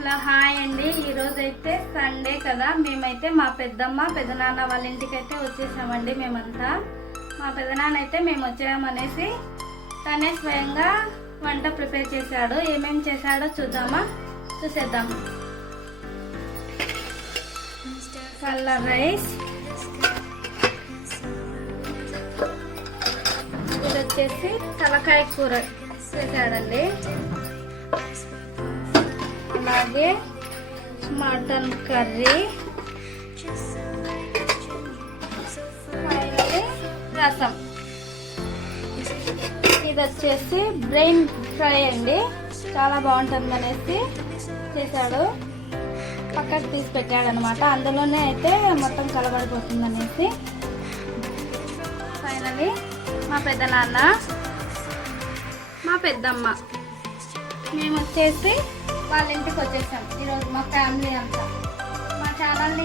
Hello hi అండి. ఈరోజైతే Sunday కదా, మేమైతే మా పెద్దమ్మ పెదనాన్న వాళ్ళ ఇంటికి అయితే వచ్చేసామండి. మేమంతా మా పెదనాన్న అయితే మేము వచ్చామనేసి తనే స్వయంగా వంట ప్రిపేర్ చేశాడు. ఏమేమి చేశాడో చూసేద్దాం. కలర్ రైస్, ఇది వచ్చేసి తలకాయ కూర చేశాడండి. అలాగే మటన్ కర్రీ, ఫైనల్లీ రసం. ఇది వచ్చేసి బ్రెయిన్ ఫ్రై అండి, చాలా బాగుంటుంది అనేసి చేశాడు. పక్కకు తీసి పెట్టాడు అనమాట, అందులోనే అయితే మొత్తం కలబడిపోతుంది అనేసి. ఫైనల్లీ మా పెద్దనాన్న మా పెద్దమ్మ మేము వచ్చేసి వాళ్ళ ఇంటికి వచ్చేసాం ఈరోజు మా ఫ్యామిలీ అంతా. మా ఛానల్ని